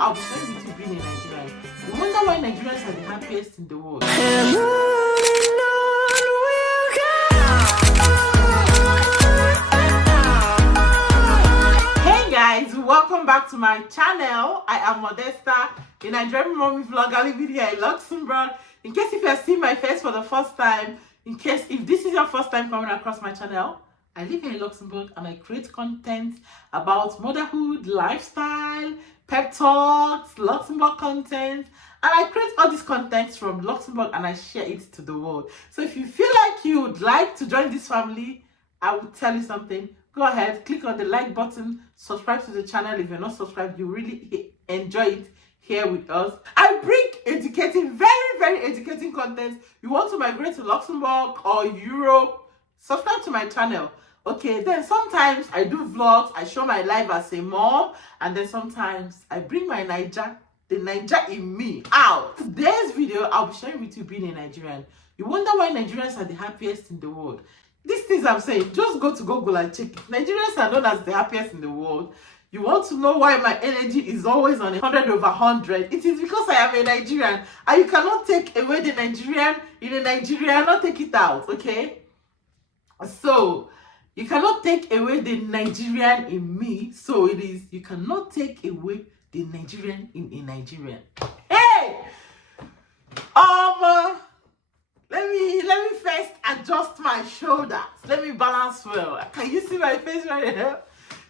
I'll be sharing with you being a Nigerian. You wonder why Nigerians are the happiest in the world. Hey guys, welcome back to my channel. I am Modesta, a Nigerian mommy vlogger living here in Luxembourg. In case if you are seeing my face for the first time, if this is your first time coming across my channel, I live here in Luxembourg and I create content about motherhood, lifestyle, pep talks, Luxembourg content, and I create all these contents from Luxembourg and I share it to the world. So if you feel like you would like to join this family, I will tell you something. Go ahead, click on the like button, subscribe to the channel. If you're not subscribed, you really enjoy it here with us. I bring educating, very educating content. You want to migrate to Luxembourg or Europe, subscribe to my channel. Okay, then sometimes I do vlogs, I show my life as a mom, and then sometimes I bring my the Niger in me out. Today's video, I'll be sharing with you being a Nigerian. You wonder why Nigerians are the happiest in the world. These things I'm saying, just go to Google and check it. Nigerians are known as the happiest in the world. You want to know why my energy is always on 100/100? It is because I am a Nigerian, and you cannot take away the Nigerian in a Nigerian, not take it out, okay? So, you cannot take away the Nigerian in me, so it is, you cannot take away the Nigerian in a Nigerian. Hey! Let me first adjust my shoulders. Let me balance well. Can you see my face right here?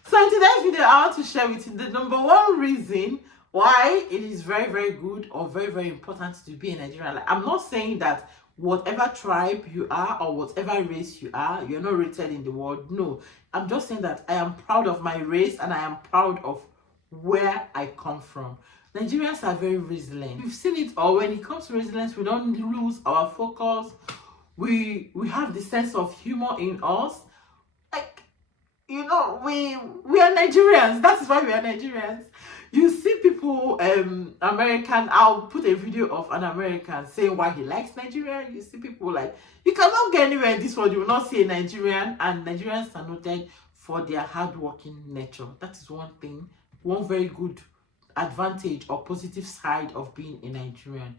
So in today's video, I want to share with you the number one reason why it is very good or very important to be a Nigerian. Like, I'm not saying that whatever tribe you are or whatever race you are, you're not rated in the world. No, I'm just saying that I am proud of my race and I am proud of where I come from. Nigerians are very resilient. We've seen it all. When it comes to resilience, we don't lose our focus. We have the sense of humor in us. Like, you know, we are Nigerians. That is why we are Nigerians. You see people, American, I'll put a video of an American saying why he likes Nigeria. You see people like, you cannot get anywhere in this world, you will not see a Nigerian, and Nigerians are noted for their hardworking nature. That is one thing, one very good advantage or positive side of being a Nigerian.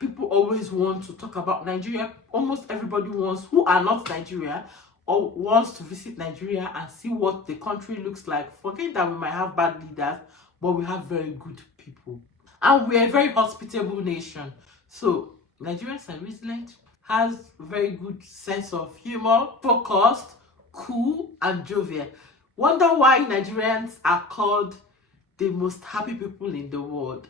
People always want to talk about Nigeria. Almost everybody wants, who are not Nigeria, or wants to visit Nigeria and see what the country looks like. Forget that we might have bad leaders, but we have very good people. And we are a very hospitable nation. So, Nigerians are resilient, has very good sense of humor, focused, cool, and jovial. Wonder why Nigerians are called the most happy people in the world.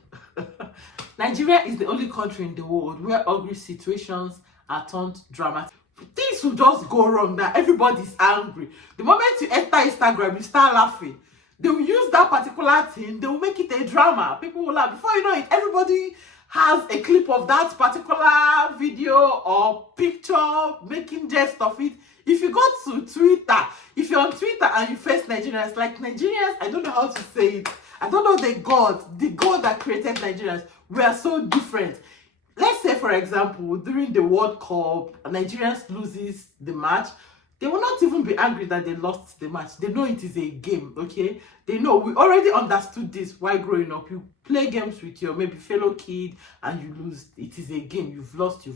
Nigeria is the only country in the world where ugly situations are turned dramatic. Things will just go wrong now. Everybody's angry. The moment you enter Instagram, you start laughing. They will use that particular thing, they will make it a drama. People will laugh. Before you know it, everybody has a clip of that particular video or picture making jest of it. If you go to Twitter, if you're on Twitter and you face Nigerians, like Nigerians, I don't know how to say it. I don't know the God that created Nigerians. We are so different. Let's say, for example, during the World Cup, Nigerians loses the match. They will not even be angry that they lost the match. They know it is a game, okay? They know, we already understood this while growing up. You play games with your maybe fellow kid and you lose. It is a game. You've lost.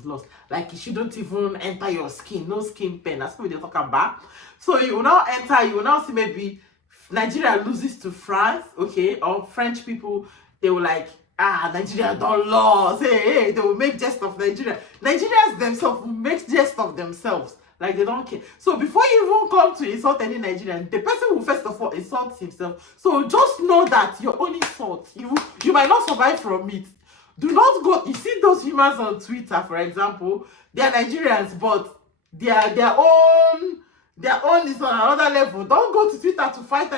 Like, it shouldn't even enter your skin. No skin pain. That's what they're talking about. So you will now enter, you will now see maybe Nigeria loses to France, okay? Or French people, they will like, Nigeria don't lose. Hey, they will make jest of Nigeria. Nigerians themselves will make jest of themselves. Like, they don't care. So before you even come to insult any Nigerian, the person will first of all insult himself. So just know that your own insult, you might not survive from it. Do not go. You see those humans on Twitter, for example, they are Nigerians, but their own is on another level. Don't go to Twitter to fight.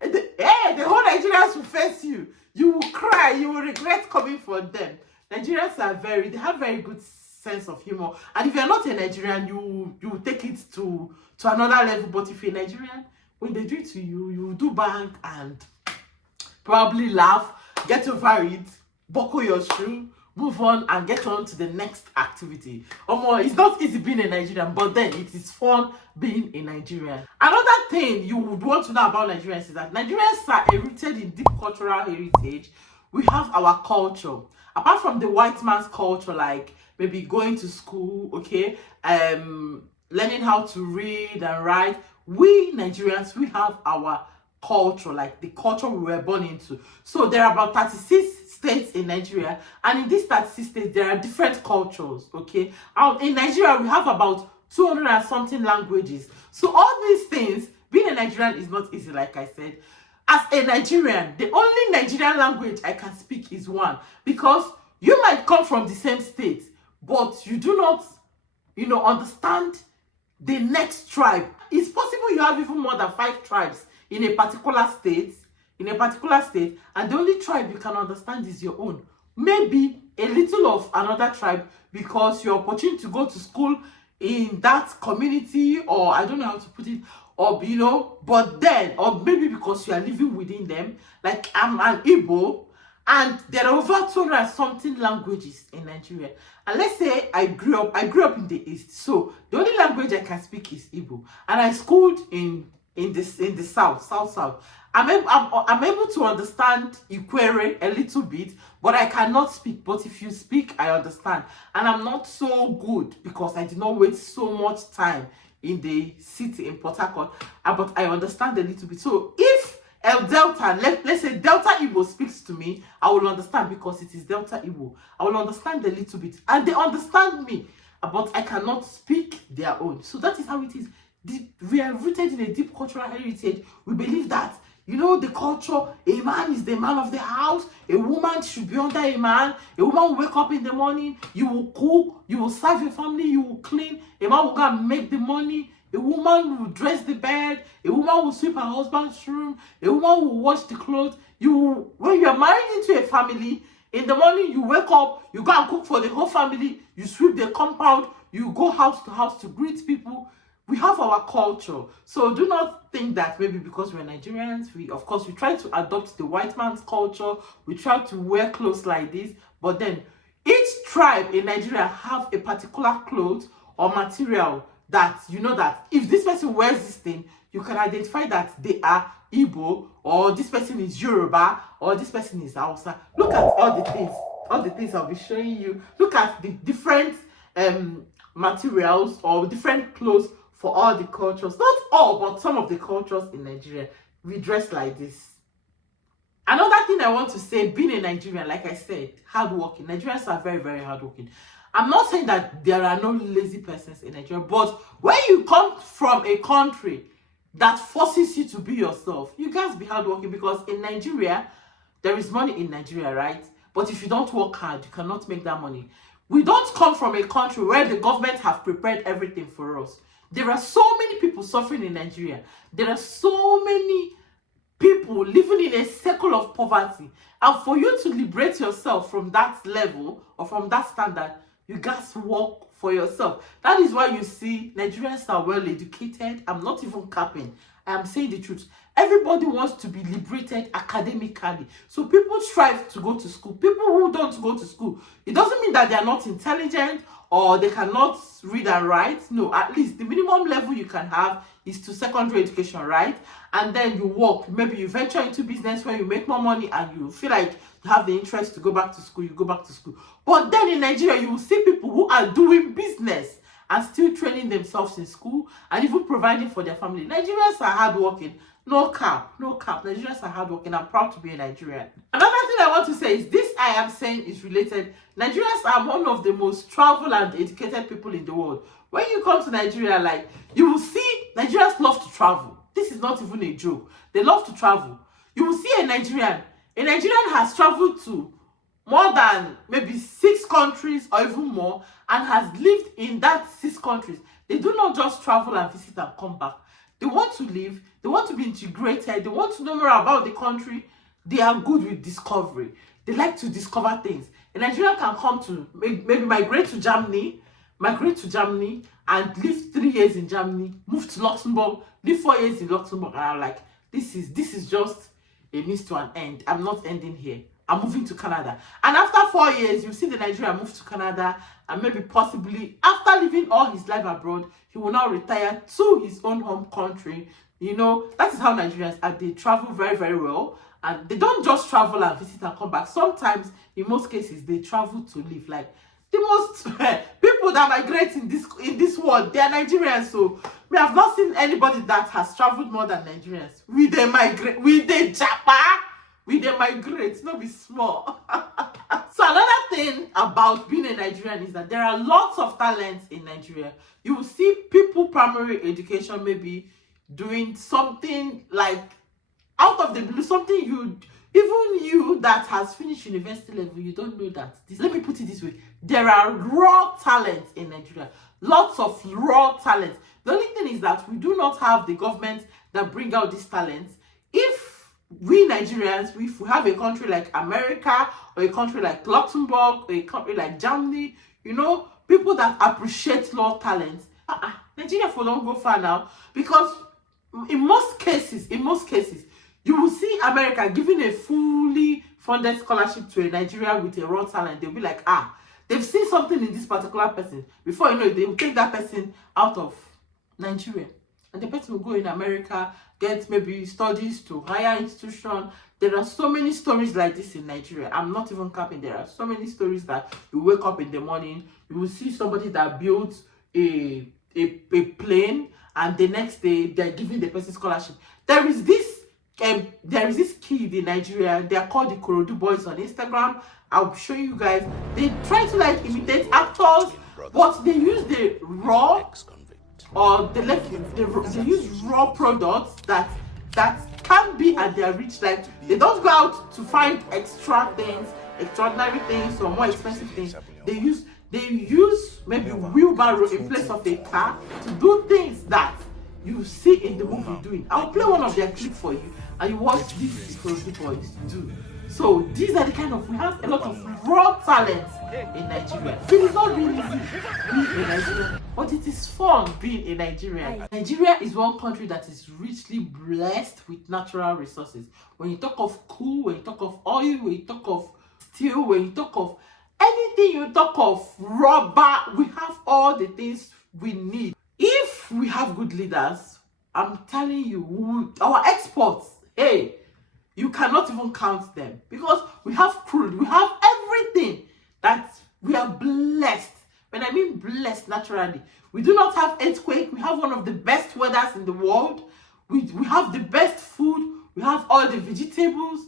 The whole Nigerians will face you. You will cry. You will regret coming for them. Nigerians are they have very good sense of humor, and if you're not a Nigerian, you take it to another level. But if you're a Nigerian, when they do it to you, you do bang and probably laugh, get over it, buckle your shoe, move on and get on to the next activity. It's not easy being a Nigerian, but then it is fun being a Nigerian. Another thing you would want to know about Nigerians is that Nigerians are rooted in deep cultural heritage. we have our culture. Apart from the white man's culture, like maybe going to school, okay, learning how to read and write, we Nigerians, we have our culture, like the culture we were born into. So there are about 36 states in Nigeria, and in these 36 states there are different cultures, okay. In Nigeria we have about 200 and something languages. So all these things, being a Nigerian is not easy, like I said. As a Nigerian, the only Nigerian language I can speak is one, because you might come from the same state, but you do not, understand the next tribe. It's possible you have even more than 5 tribes in a particular state, and the only tribe you can understand is your own. Maybe a little of another tribe, because you're opportunity to go to school in that community, or I don't know how to put it, or but then, or maybe because you are living within them. Like I'm an Igbo, and there are over 200 and something languages in Nigeria. And let's say I grew up in the East, so the only language I can speak is Igbo, and I schooled in the south. I'm able to understand Ikwere a little bit, but I cannot speak. But if you speak, I understand. And I'm not so good because I did not waste so much time in the city in Port Harcourt, but I understand a little bit. So if Delta, let's say Delta Igbo speaks to me, I will understand because it is Delta Igbo. I will understand a little bit, and they understand me, but I cannot speak their own. So that is how it is. We are rooted in a deep cultural heritage. We believe that, the culture, a man is the man of the house, a woman should be under a man, a woman will wake up in the morning, you will cook, you will serve your family, you will clean, a man will go and make the money, a woman will dress the bed, a woman will sweep her husband's room, a woman will wash the clothes. When you are married into a family, in the morning you wake up, you go and cook for the whole family, you sweep the compound, you go house to house to greet people. We have our culture. So do not think that maybe because we're Nigerians, we try to adopt the white man's culture. We try to wear clothes like this. But then each tribe in Nigeria have a particular cloth or material that that if this person wears this thing, you can identify that they are Igbo, or this person is Yoruba, or this person is Hausa. Look at all the things I'll be showing you. Look at the different materials or different clothes for all the cultures. Not all, but some of the cultures in Nigeria, we dress like this. Another thing I want to say, being a Nigerian, like I said, hardworking. Nigerians are very, very hardworking. I'm not saying that there are no lazy persons in Nigeria, but when you come from a country that forces you to be yourself, you guys be hardworking, because in Nigeria, there is money in Nigeria, right? But if you don't work hard, you cannot make that money. We don't come from a country where the government have prepared everything for us. There are so many people suffering in Nigeria. There are so many people living in a circle of poverty. And for you to liberate yourself from that level or from that standard, you guys work for yourself. That is why you see Nigerians are well educated. I'm not even capping. I am saying the truth. Everybody wants to be liberated academically. So people strive to go to school. People who don't go to school, it doesn't mean that they are not intelligent or they cannot read and write. No, at least the minimum level you can have is to secondary education, right? And then you work. Maybe you venture into business where you make more money and you feel like you have the interest to go back to school, you go back to school. But then in Nigeria, you will see people who are doing business and still training themselves in school and even providing for their family. Nigerians are hardworking. No cap. Nigerians are hardworking. I'm proud to be a Nigerian. Another thing I want to say is this I am saying is related. Nigerians are one of the most traveled and educated people in the world. When you come to Nigeria, like, you will see Nigerians love to travel. This is not even a joke. They love to travel. You will see a Nigerian. A Nigerian has traveled to more than maybe 6 countries or even more and has lived in that 6 countries. They do not just travel and visit and come back. They want to live, they want to be integrated, they want to know more about the country. They are good with discovery. They like to discover things. A Nigerian can come to, maybe migrate to Germany and live 3 years in Germany, move to Luxembourg, live 4 years in Luxembourg, and I'm like, this is just a means to an end. I'm not ending here. I'm moving to Canada. And after 4 years, you see the Nigerian move to Canada, and maybe possibly after living all his life abroad, he will now retire to his own home country. That is how Nigerians are. They travel very, very well. and they don't just travel and visit and come back. Sometimes, in most cases, they travel to live. Like the most people that migrate in this world, they are Nigerians. So we have not seen anybody that has traveled more than Nigerians. We they migrate, we they japa, we they migrate. No be small. So another thing about being a Nigerian is that there are lots of talents in Nigeria. You will see people primary education maybe doing something like out of the blue, something even you that has finished university level, you don't know that. Let me put it this way. There are raw talents in Nigeria. Lots of raw talents. The only thing is that we do not have the government that bring out these talents. If we Nigerians, if we have a country like America or a country like Luxembourg or a country like Germany, you know, people that appreciate raw talents, Nigeria for don't go far now, because in most cases, you will see America giving a fully funded scholarship to a Nigerian with a raw talent. They'll be like, they've seen something in this particular person. Before you know it, they will take that person out of Nigeria. And the person will go in America, get maybe studies to higher institution. There are so many stories like this in Nigeria. I'm not even capping. There are so many stories that you wake up in the morning, you will see somebody that built a plane, and the next day they're giving the person scholarship. There is this kid in Nigeria. They are called the Korodu Boys on Instagram. I'll show you guys. They try to like imitate actors, but they use the raw or they use raw products that can be at their reach. Like they don't go out to find extra things, extraordinary things or more expensive things. They use maybe wheelbarrow in place of a car to do things that you see in the movie doing. I'll play one of their clips for you and you watch these boys do. So these are the kind of, we have a lot of raw talent in Nigeria. It is not really easy being a Nigerian, but it is fun being a Nigerian. Nigeria is one country that is richly blessed with natural resources. When you talk of coal, when you talk of oil, when you talk of steel, when you talk of anything, you talk of rubber, we have all the things we need. If we have good leaders, I'm telling you, our exports, hey, you cannot even count them, because we have crude, we have everything that we are blessed. When I mean blessed naturally, we do not have earthquake. We have one of the best weathers in the world. We have the best food. We have all the vegetables.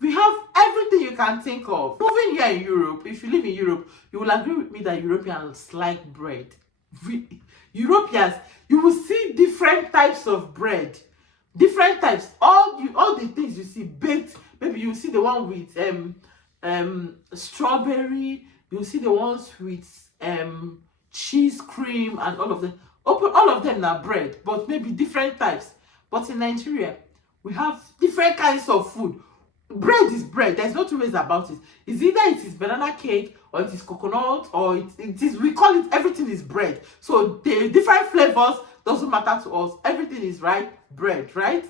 We have everything you can think of. Moving here in Europe, if you live in Europe, you will agree with me that Europeans like bread. Europeans, you will see different types of bread. Different types. All the things you see baked. Maybe you see the one with strawberry. You see the ones with cheese cream and all of them. All of them are bread, but maybe different types. But in Nigeria, we have different kinds of food. Bread is bread. There's no two ways about it. It's either it is banana cake or it is coconut or it is, we call it, everything is bread. So the different flavors doesn't matter to us. Everything is bread, right?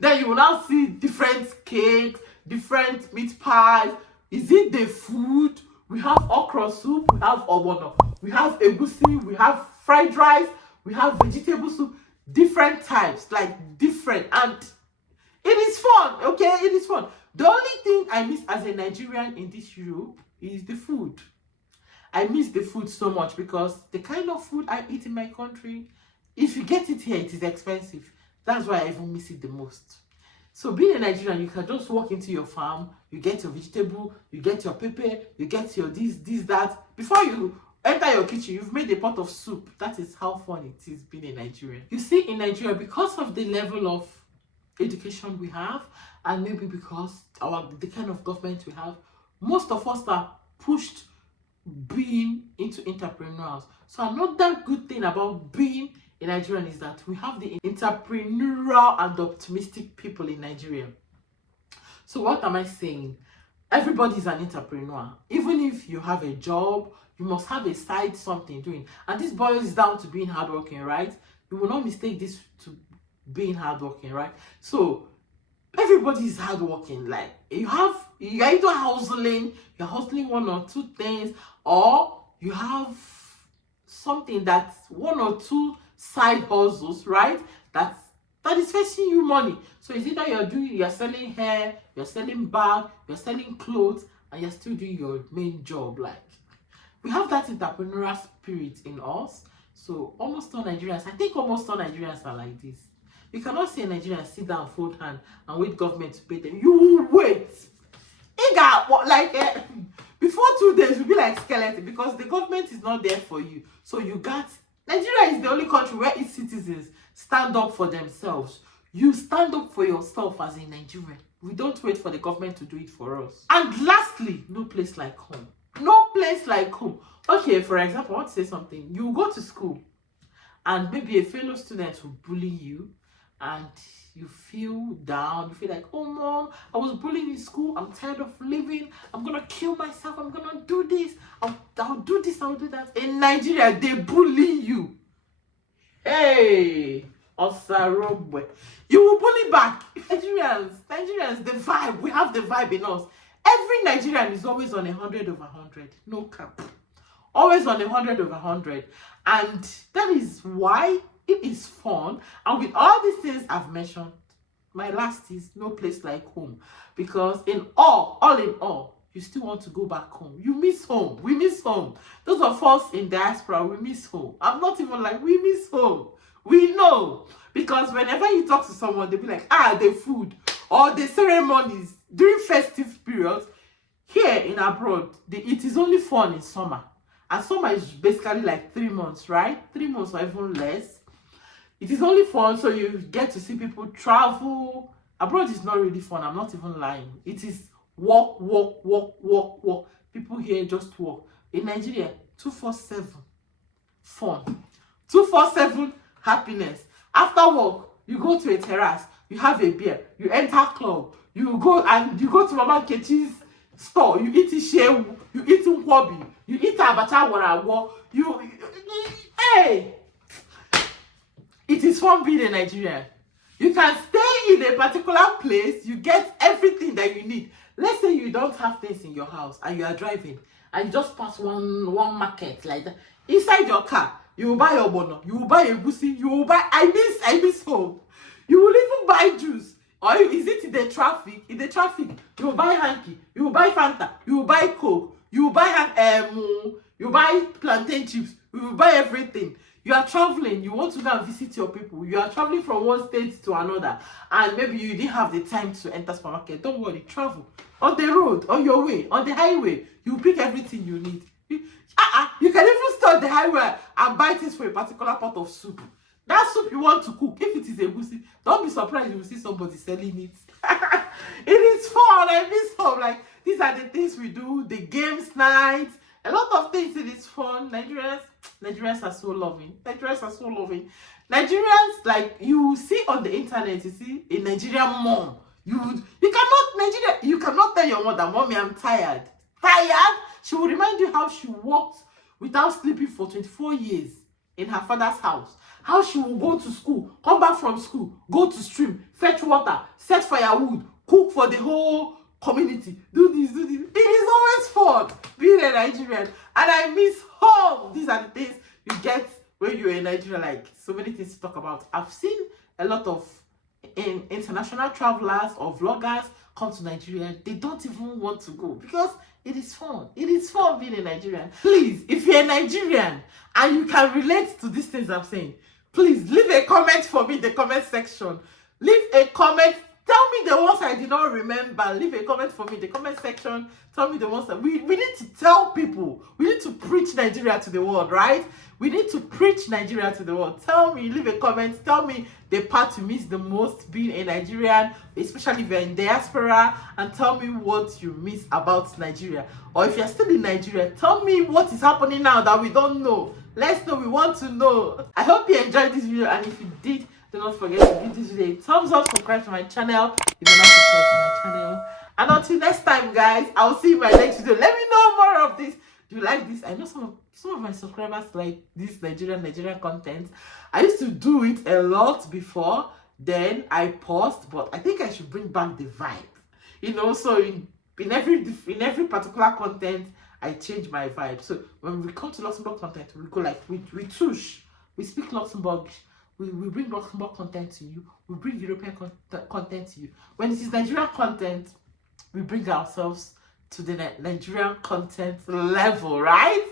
Then you will now see different cakes, different meat pies. Is it the food? We have okra soup, we have obono, we have egusi, we have fried rice, we have vegetable soup, different types, like different, and it is fun, okay? It is fun. The only thing I miss as a Nigerian in this Europe is the food. I miss the food so much because the kind of food I eat in my country, if you get it here, it is expensive. That's why I even miss it the most. So being a Nigerian, you can just walk into your farm, you get your vegetable, you get your pepper, you get your this, that. Before you enter your kitchen, you've made a pot of soup. That is how fun it is being a Nigerian. You see, in Nigeria, because of the level of education we have, and maybe because the kind of government we have, most of us are pushed being into entrepreneurs. So another good thing about being a Nigerian is that we have the entrepreneurial and optimistic people in Nigeria. So what am I saying? Everybody is an entrepreneur. Even if you have a job, you must have a side something doing. And this boils down to being hardworking, right? You will not mistake this to being hardworking, right? So everybody is hardworking. Like you're either you're hustling one or two things, or you have something that's one or two side hustles, right? That that is fetching you money. So it's either you're selling hair, you're selling bag, you're selling clothes, and you're still doing your main job. Like, we have that entrepreneurial spirit in us. So almost all Nigerians, I think almost all Nigerians are like this. You cannot see a Nigerian sit down, fold hand, and wait government to pay them. You will wait. It got like before 2 days, you'll be like skeleton because the government is not there for you. So you got Nigeria is the only country where its citizens stand up for themselves. You stand up for yourself as a Nigerian. We don't wait for the government to do it for us. And lastly, no place like home. No place like home. Okay, for example, I want to say something. You go to school and maybe a fellow student will bully you and you feel down. You feel like, oh mom, I was bullied in school. I'm tired of living. I'm going to kill myself. I'm going to do this. I'll do this. I'll do that. In Nigeria, they bully you. Hey, Osarobwe. You will bully back. Nigerians, the vibe. We have the vibe in us. Every Nigerian is always on 100/100. No cap. Always on 100/100. And that is why it is fun. And with all these things I've mentioned, my last is no place like home. Because all in all, you still want to go back home. You miss home. We miss home. Those of us in diaspora, we miss home. I'm not even like, we miss home. We know. Because whenever you talk to someone, they'll be like, the food or the ceremonies during festive periods. Here in abroad, it is only fun in summer. And summer is basically like 3 months, right? 3 months or even less. It is only fun, so you get to see people travel. Abroad is not really fun. I'm not even lying. It is walk. People here just walk. In Nigeria, 247 fun. 247 happiness. After work, you go to a terrace. You have a beer. You enter club. You go to Mama Kechi's store. You eat ishewu. You eat nkwobi. You eat abacha warawo. Hey! It is fun being a Nigerian. You can stay in a particular place. You get everything that you need. Let's say you don't have things in your house and you are driving and you just pass one market like that. Inside your car, you will buy your bono, you will buy a goosey, you will buy I miss home. You will even buy juice. Or is it in the traffic? In the traffic, you will buy hanky, you will buy Fanta, you will buy Coke, you will buy you buy plantain chips, you will buy everything. You are traveling, you want to go and visit your people. You are traveling from one state to another, and maybe you didn't have the time to enter supermarket. Don't worry, travel. On the road, on your way, on the highway, you pick everything you need. You can even start the highway and buy things for a particular pot of soup. That soup you want to cook, if it is a goosey, don't be surprised you will see somebody selling it. It is fun. I miss home. Like, these are the things we do, the games night, a lot of things. It is fun. Nigerians are so loving. Nigerians are so loving. Nigerians, like, you see on the internet, you see a Nigerian mom. You cannot tell your mother, mommy, I'm tired. Tired? She will remind you how she worked without sleeping for 24 years in her father's house. How she will go to school, come back from school, go to stream, fetch water, set firewood, cook for the whole community, do this. It is always fun being a Nigerian. And I miss home. These are the things you get when you're in Nigeria. Like, so many things to talk about. I've seen a lot of international travelers or vloggers come to Nigeria. They don't even want to go because it is fun. It is fun being a Nigerian. Please, if you're a Nigerian and you can relate to these things I'm saying, please leave a comment for me in the comment section. Leave a comment. Tell me the ones I did not remember. Leave a comment for me in the comment section. Tell me the ones that we need to tell people. We need to preach Nigeria to the world, right? We need to preach Nigeria to the world. Tell me, leave a comment. Tell me the part you miss the most being a Nigerian, especially if you're in diaspora, and tell me what you miss about Nigeria. Or if you're still in Nigeria, tell me what is happening now that we don't know. Let's know. We want to know. I hope you enjoyed this video, and if you did, do not forget to give this video a thumbs up, subscribe to my channel if you're not subscribed to my channel. And until next time, guys, I'll see you in my next video. Let me know more of this. Do you like this? I know some of my subscribers like this Nigerian content. I used to do it a lot before, then I paused, but I think I should bring back the vibe. So in every particular content, I change my vibe. So when we come to Luxembourg content, we go like we tush. We speak Luxembourg. we bring more content to you. We bring European content to you. When it is Nigerian content, we bring ourselves to the Nigerian content level, right?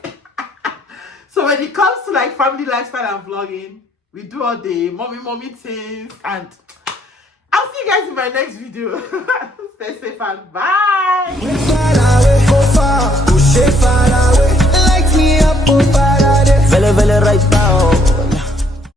So when it comes to like family lifestyle and vlogging, we do all the mommy things, and I'll see you guys in my next video. Stay safe and bye.